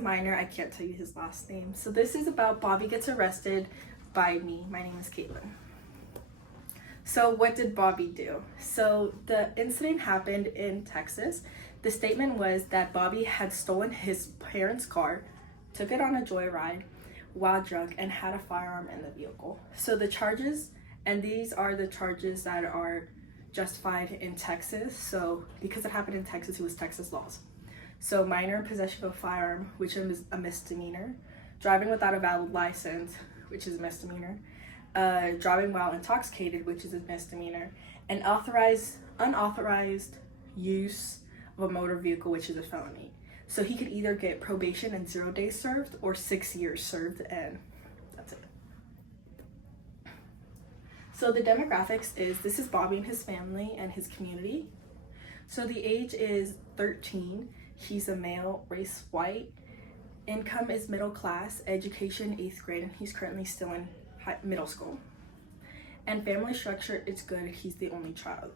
Minor, I can't tell you his last name. So this is about Bobby gets arrested by me. My name is Caitlin. So what did Bobby do? So the incident happened in Texas. The statement was that Bobby had stolen his parents' car, took it on a joyride while drunk, and had a firearm in the vehicle. So the charges, and these are the charges that are justified in Texas. So because it happened in Texas, it was Texas laws. So minor possession of a firearm, which is a misdemeanor, driving without a valid license, which is a misdemeanor, driving while intoxicated, which is a misdemeanor, and unauthorized use of a motor vehicle, which is a felony. So he could either get probation and 0 days served or 6 years served, and that's it. So the demographics is, this is Bobby and his family and his community. So the age is 13. He's a male, race white. Income is middle class, education 8th grade, and he's currently still in middle school. And family structure is good, he's the only child.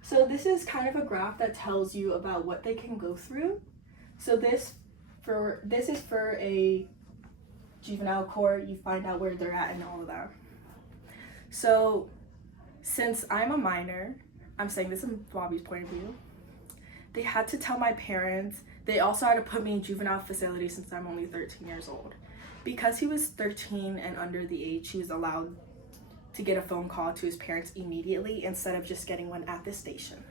So this is kind of a graph that tells you about what they can go through. So this is for a juvenile court. You find out where they're at and all of that. So since I'm a minor, I'm saying this from Bobby's point of view, they had to tell my parents. They also had to put me in juvenile facility since I'm only 13 years old. Because he was 13 and under the age, he was allowed to get a phone call to his parents immediately instead of just getting one at the station.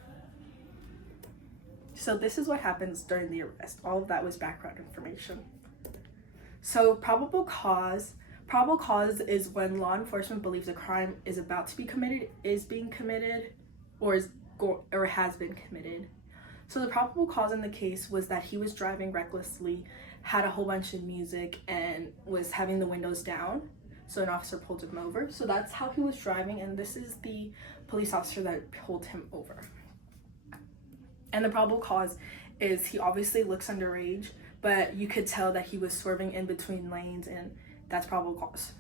So this is what happens during the arrest. All of that was background information. So probable cause is when law enforcement believes a crime is about to be committed, is being committed, or has been committed. So the probable cause in the case was that he was driving recklessly, had a whole bunch of music, and was having the windows down. So an officer pulled him over. So that's how he was driving, and this is the police officer that pulled him over. And the probable cause is he obviously looks underage, but you could tell that he was swerving in between lanes, and that's probable cause.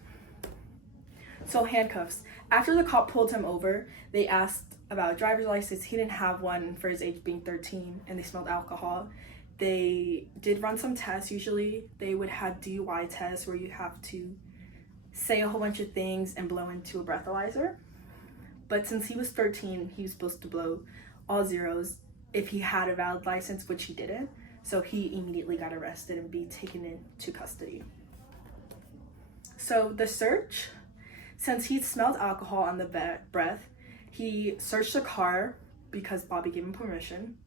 So handcuffs. After the cop pulled him over, they asked about a driver's license. He didn't have one for his age being 13, and they smelled alcohol. They did run some tests. Usually they would have DUI tests where you have to say a whole bunch of things and blow into a breathalyzer. But since he was 13, he was supposed to blow all zeros if he had a valid license, which he didn't. So he immediately got arrested and be taken into custody. So the search, since he smelled alcohol on the breath, he searched the car because Bobby gave him permission.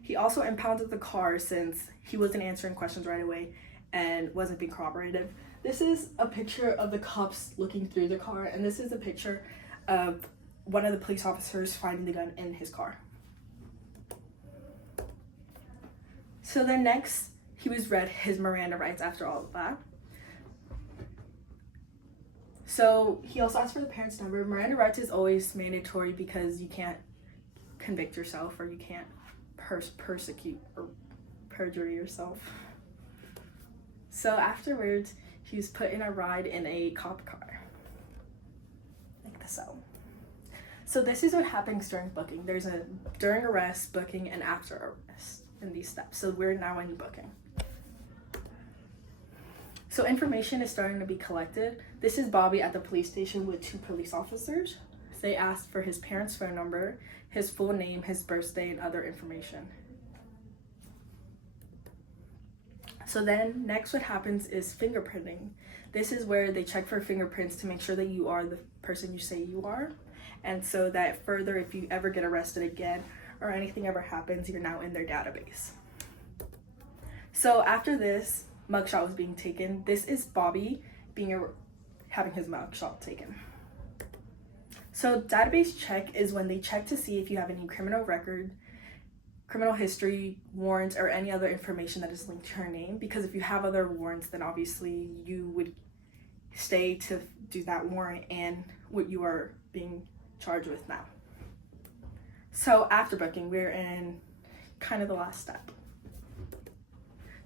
He also impounded the car since he wasn't answering questions right away and wasn't being cooperative. This is a picture of the cops looking through the car, and this is a picture of one of the police officers finding the gun in his car. So then next, he was read his Miranda rights after all of that. So he also asked for the parents' number. Miranda rights is always mandatory because you can't convict yourself, or you can't persecute or perjure yourself. So afterwards, he was put in a ride in a cop car, like so. So this is what happens during booking. There's a during arrest, booking, and after arrest in these steps. So we're now in booking. So information is starting to be collected. This is Bobby at the police station with 2 police officers. They asked for his parents' phone number, his full name, his birthday, and other information. So then next what happens is fingerprinting. This is where they check for fingerprints to make sure that you are the person you say you are. And so that further, if you ever get arrested again or anything ever happens, you're now in their database. So after this, mugshot was being taken. This is Bobby having his mugshot taken. So database check is when they check to see if you have any criminal record, criminal history, warrants, or any other information that is linked to your name. Because if you have other warrants, then obviously you would stay to do that warrant and what you are being charged with now. So after booking, we're in kind of the last step.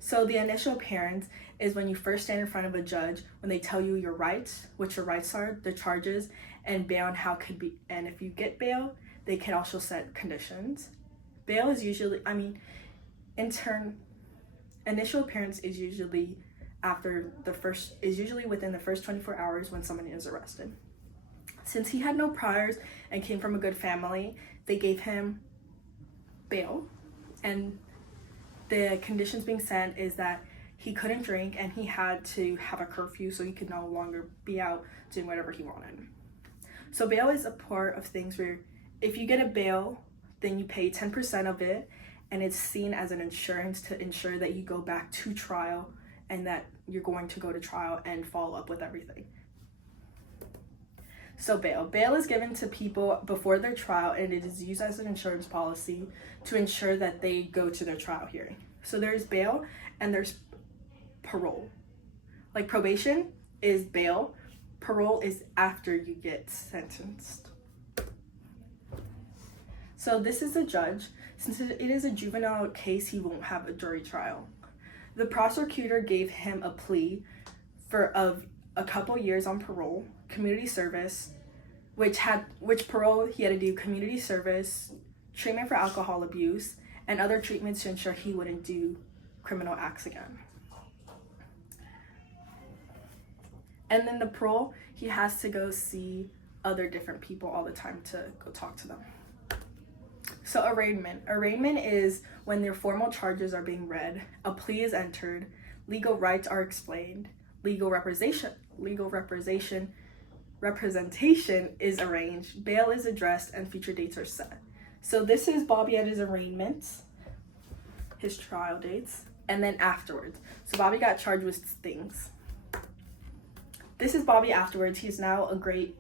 So the initial appearance is when you first stand in front of a judge, when they tell you your rights, what your rights are, the charges, and bail, and how could be, and if you get bail, they can also set conditions. Bail is usually, In turn, initial appearance is usually within the first 24 hours when someone is arrested. Since he had no priors and came from a good family, they gave him bail, and the conditions being set is that he couldn't drink and he had to have a curfew, so he could no longer be out doing whatever he wanted. So bail is a part of things where if you get a bail, then you pay 10% of it, and it's seen as an insurance to ensure that you go back to trial and that you're going to go to trial and follow up with everything. So bail is given to people before their trial, and it is used as an insurance policy to ensure that they go to their trial hearing. So there's bail and there's parole. Like probation is bail, parole is after you get sentenced. So this is a judge. Since it is a juvenile case, he won't have a jury trial. The prosecutor gave him a plea of a couple years on parole, community service, which parole he had to do community service, treatment for alcohol abuse, and other treatments to ensure he wouldn't do criminal acts again. And then the parole, he has to go see other different people all the time to go talk to them. So arraignment. Arraignment is when their formal charges are being read, a plea is entered, legal rights are explained, legal representation is arranged, bail is addressed, and future dates are set. So this is Bobby at his arraignments, his trial dates, and then afterwards. So Bobby got charged with things. This is Bobby afterwards. He's now a great